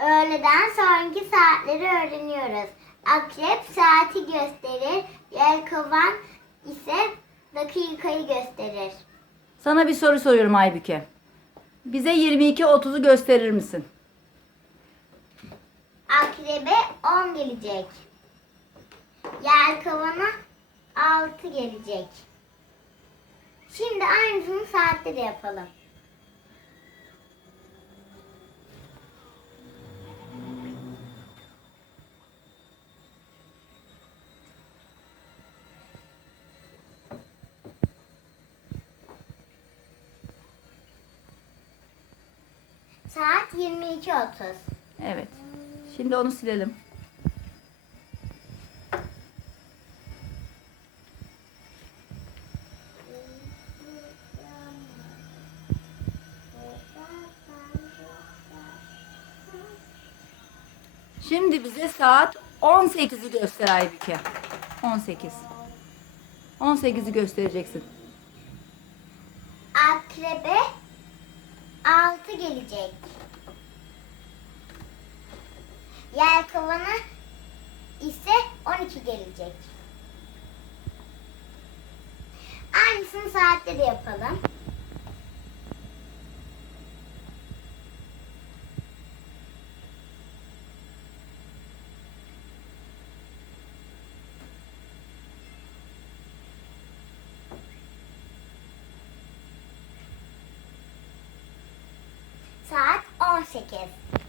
Öğleden sonraki saatleri öğreniyoruz. Akrep saati gösterir, yelkovan ise dakikayı gösterir. Sana bir soru soruyorum Aybüke. Bize 22.30'u gösterir misin? Akrebe 10 gelecek. Yelkovana 6 gelecek. Şimdi aynısını saatte de yapalım. Saat 22.30. Evet. Şimdi onu silelim. Şimdi bize saat 18'i göster Aybüke. 18. 18'i göstereceksin. Akrebe 6 gelecek. Yelkovana ise 12 gelecek. Aynısını saatte de yapalım. Saat 18.